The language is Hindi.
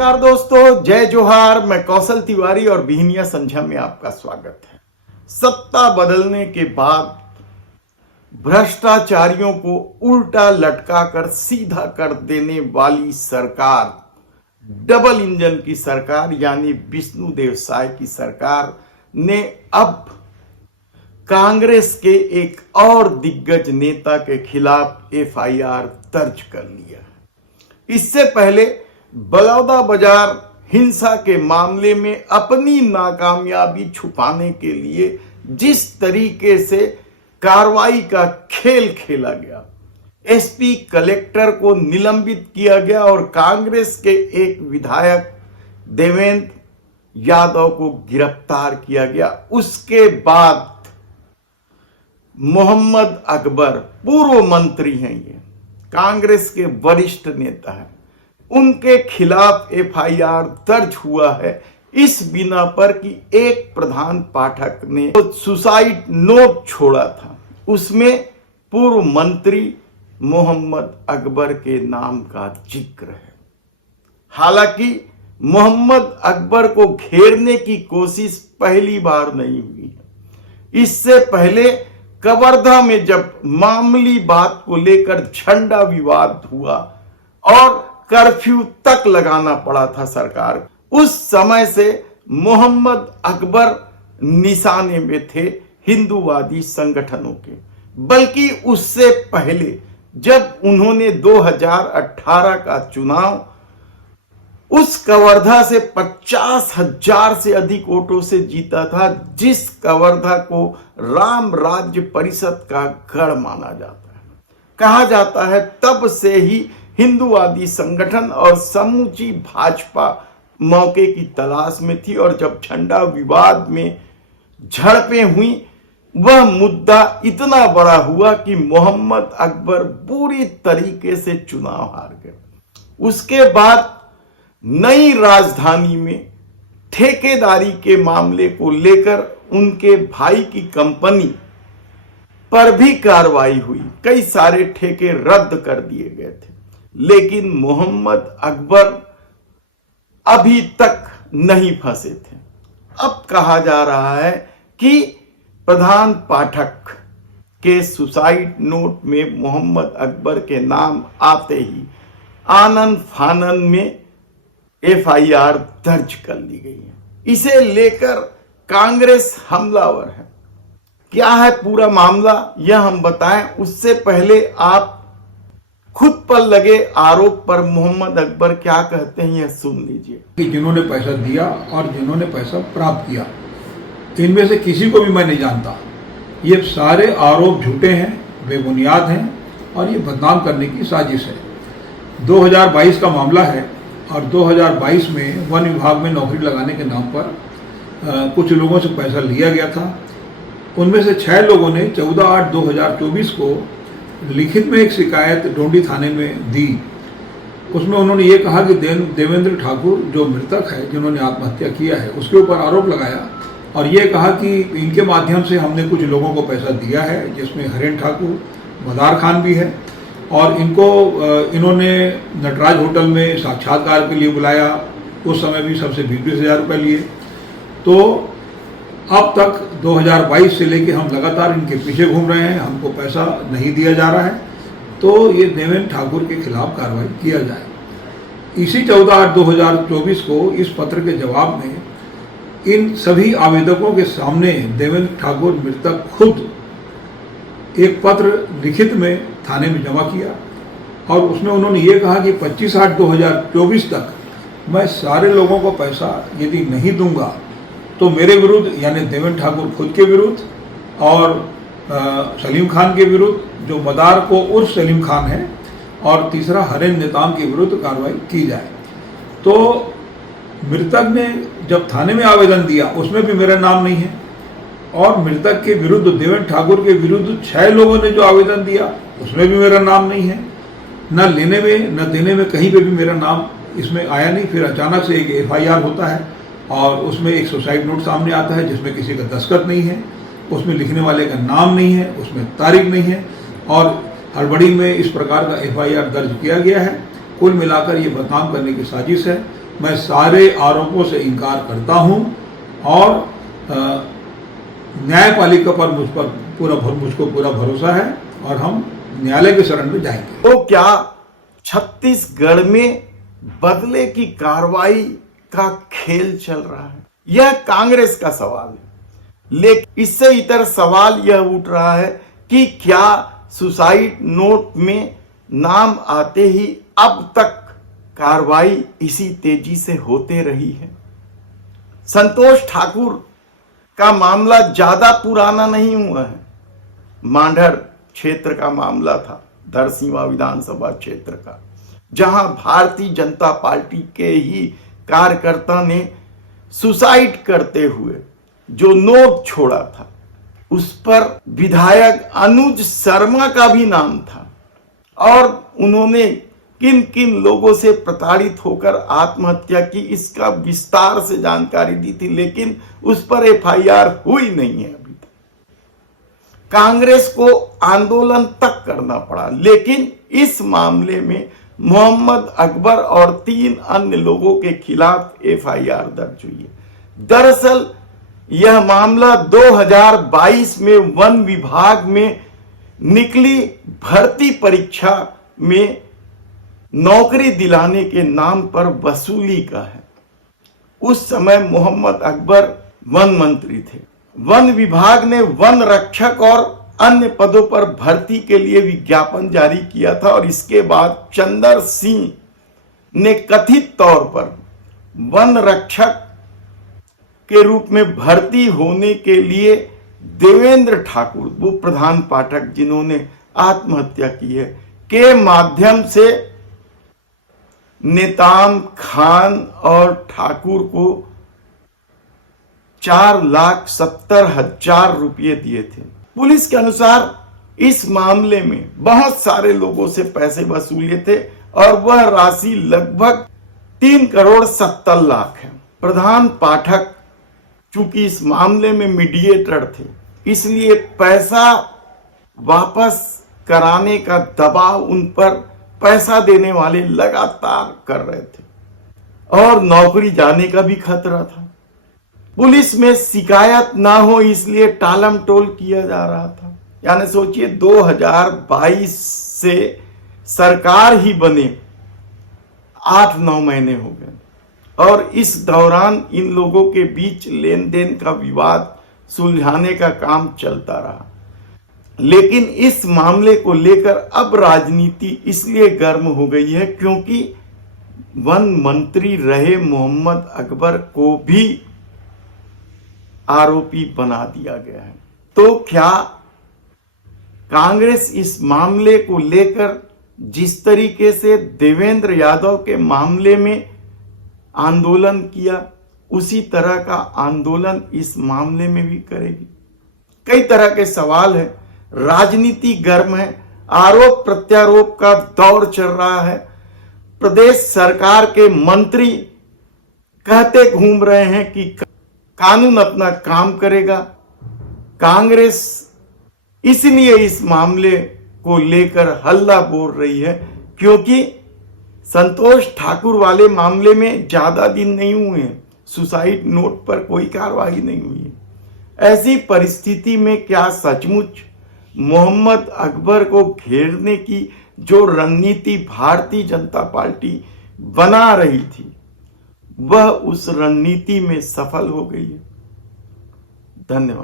नमस्कार दोस्तों, जय जोहार। मैं कौशल तिवारी और बिहनिया संध्या में आपका स्वागत है। सत्ता बदलने के बाद भ्रष्टाचारियों को उल्टा लटका कर सीधा कर देने वाली सरकार, डबल इंजन की सरकार यानी विष्णुदेव साय की सरकार ने अब कांग्रेस के एक और दिग्गज नेता के खिलाफ एफआईआर दर्ज कर लिया। इससे पहले बलौदाबाजार हिंसा के मामले में अपनी नाकामयाबी छुपाने के लिए जिस तरीके से कार्रवाई का खेल खेला गया, एसपी कलेक्टर को निलंबित किया गया और कांग्रेस के एक विधायक देवेंद्र यादव को गिरफ्तार किया गया। उसके बाद मोहम्मद अकबर, पूर्व मंत्री हैं, ये कांग्रेस के वरिष्ठ नेता हैं, उनके खिलाफ एफआईआर दर्ज हुआ है इस बिना पर कि एक प्रधान पाठक ने सुसाइड नोट छोड़ा था, उसमें पूर्व मंत्री मोहम्मद अकबर के नाम का जिक्र है। हालांकि मोहम्मद अकबर को घेरने की कोशिश पहली बार नहीं हुई है। इससे पहले कवर्धा में जब मामूली बात को लेकर झंडा विवाद हुआ और कर्फ्यू तक लगाना पड़ा था सरकार, उस समय से मोहम्मद अकबर निशाने में थे हिंदूवादी संगठनों के। बल्कि उससे पहले जब उन्होंने 2018 का चुनाव उस कवर्धा से 50,000 से अधिक वोटों से जीता था, जिस कवर्धा को राम राज्य परिषद का गढ़ माना जाता है। कहा जाता है तब से ही हिंदूवादी संगठन और समूची भाजपा मौके की तलाश में थी और जब झंडा विवाद में झड़पें हुई, वह मुद्दा इतना बड़ा हुआ कि मोहम्मद अकबर बुरी तरीके से चुनाव हार गए। उसके बाद नई राजधानी में ठेकेदारी के मामले को लेकर उनके भाई की कंपनी पर भी कार्रवाई हुई, कई सारे ठेके रद्द कर दिए गए थे, लेकिन मोहम्मद अकबर अभी तक नहीं फंसे थे। अब कहा जा रहा है कि प्रधान पाठक के सुसाइड नोट में मोहम्मद अकबर के नाम आते ही आनन फानन में एफआईआर दर्ज कर ली गई है। इसे लेकर कांग्रेस हमलावर है। क्या है पूरा मामला, यह हम बताएं उससे पहले आप खुद पर लगे आरोप पर मोहम्मद अकबर क्या कहते हैं, यह सुन लीजिए। कि जिन्होंने पैसा दिया और जिन्होंने पैसा प्राप्त किया, इनमें से किसी को भी मैं नहीं जानता। ये सारे आरोप झूठे हैं, बेबुनियाद हैं और ये बदनाम करने की साजिश है। 2022 का मामला है और 2022 में वन विभाग में नौकरी लगाने के नाम पर कुछ लोगों से पैसा लिया गया था। उनमें से 6 लोगों ने 14/8/2024 को लिखित में एक शिकायत डोंडी थाने में दी। उसमें उन्होंने ये कहा कि देवेंद्र ठाकुर जो मृतक है, जिन्होंने आत्महत्या किया है, उसके ऊपर आरोप लगाया और ये कहा कि इनके माध्यम से हमने कुछ लोगों को पैसा दिया है, जिसमें हरेन ठाकुर, मदार खान भी है, और इन्होंने नटराज होटल में साक्षात्कार के लिए बुलाया। उस समय भी सबसे 20,000 रुपये लिए। तो अब तक 2022 से लेके हम लगातार इनके पीछे घूम रहे हैं, हमको पैसा नहीं दिया जा रहा है, तो ये देवेंद्र ठाकुर के खिलाफ कार्रवाई किया जाए। इसी 14/8/2024 को इस पत्र के जवाब में इन सभी आवेदकों के सामने देवेंद्र ठाकुर मृतक खुद एक पत्र लिखित में थाने में जमा किया और उसमें उन्होंने ये कहा कि 25/8/2024 तक मैं सारे लोगों को पैसा यदि नहीं दूंगा तो मेरे विरुद्ध, यानी देवेंद्र ठाकुर खुद के विरुद्ध और सलीम खान के विरुद्ध, जो मदार को उर्फ सलीम खान है, और तीसरा हरेन नेताम के विरुद्ध कार्रवाई की जाए। तो मृतक ने जब थाने में आवेदन दिया उसमें भी मेरा नाम नहीं है, और मृतक के विरुद्ध, देवेंद्र ठाकुर के विरुद्ध 6 लोगों ने जो आवेदन दिया उसमें भी मेरा नाम नहीं है। न लेने में न देने में कहीं पे भी मेरा नाम इसमें आया नहीं। फिर अचानक से एक एफआईआर होता है और उसमें एक सुसाइड नोट सामने आता है जिसमें किसी का दस्तखत नहीं है, उसमें लिखने वाले का नाम नहीं है, उसमें तारीख नहीं है, और हड़बड़ी में इस प्रकार का एफआईआर दर्ज किया गया है। कुल मिलाकर ये बदनाम करने की साजिश है मैं सारे आरोपों से इनकार करता हूं और न्यायपालिका पर मुझको पूरा भरोसा है और हम न्यायालय के शरण में जाएंगे। तो क्या छत्तीसगढ़ में बदले की कार्रवाई का खेल चल रहा है? यह कांग्रेस का सवाल है, लेकिन इससे इतर सवाल यह उठ रहा है कि क्या सुसाइड नोट में नाम आते ही अब तक कार्रवाई इसी तेजी से होते रही है? संतोष ठाकुर का मामला ज्यादा पुराना नहीं हुआ है। मांढर क्षेत्र का मामला था, धरसींवा विधानसभा क्षेत्र का, जहां भारतीय जनता पार्टी के ही कार्यकर्ता ने सुसाइड करते हुए जो नोट छोड़ा था, उस पर विधायक अनुज शर्मा का भी नाम था और उन्होंने किन किन लोगों से प्रताड़ित होकर आत्महत्या की इसका विस्तार से जानकारी दी थी, लेकिन उस पर एफआईआर हुई नहीं है अभी तक। कांग्रेस को आंदोलन तक करना पड़ा, लेकिन इस मामले में मोहम्मद अकबर और 3 अन्य लोगों के खिलाफ एफआईआर दर्ज हुई है। दरअसल यह मामला 2022 में वन विभाग में निकली भर्ती परीक्षा में नौकरी दिलाने के नाम पर वसूली का है। उस समय मोहम्मद अकबर वन मंत्री थे। वन विभाग ने वन रक्षक और अन्य पदों पर भर्ती के लिए विज्ञापन जारी किया था और इसके बाद चंदर सिंह ने कथित तौर पर वन रक्षक के रूप में भर्ती होने के लिए देवेंद्र ठाकुर, वो प्रधान पाठक जिन्होंने आत्महत्या की है, के माध्यम से नेताम खान और ठाकुर को 4,70,000 रुपये दिए थे। पुलिस के अनुसार इस मामले में बहुत सारे लोगों से पैसे वसूले थे और वह राशि लगभग 3,70,00,000 है। प्रधान पाठक चूंकि इस मामले में मीडिएटर थे, इसलिए पैसा वापस कराने का दबाव उन पर पैसा देने वाले लगातार कर रहे थे और नौकरी जाने का भी खतरा था। पुलिस में शिकायत ना हो इसलिए टालम टोल किया जा रहा था। यानी सोचिए 2022 से सरकार ही बने 8-9 महीने हो गए और इस दौरान इन लोगों के बीच लेन देन का विवाद सुलझाने का काम चलता रहा। लेकिन इस मामले को लेकर अब राजनीति इसलिए गर्म हो गई है क्योंकि वन मंत्री रहे मोहम्मद अकबर को भी आरोपी बना दिया गया है। तो क्या कांग्रेस इस मामले को लेकर जिस तरीके से देवेंद्र यादव के मामले में आंदोलन किया, उसी तरह का आंदोलन इस मामले में भी करेगी? कई तरह के सवाल है, राजनीति गर्म है, आरोप प्रत्यारोप का दौर चल रहा है। प्रदेश सरकार के मंत्री कहते घूम रहे हैं कि कानून अपना काम करेगा। कांग्रेस इसलिए इस मामले को लेकर हल्ला बोल रही है क्योंकि संतोष ठाकुर वाले मामले में ज्यादा दिन नहीं हुए हैं, सुसाइड नोट पर कोई कार्रवाई नहीं हुई है। ऐसी परिस्थिति में क्या सचमुच मोहम्मद अकबर को घेरने की जो रणनीति भारतीय जनता पार्टी बना रही थी, वह उस रणनीति में सफल हो गई है? धन्यवाद।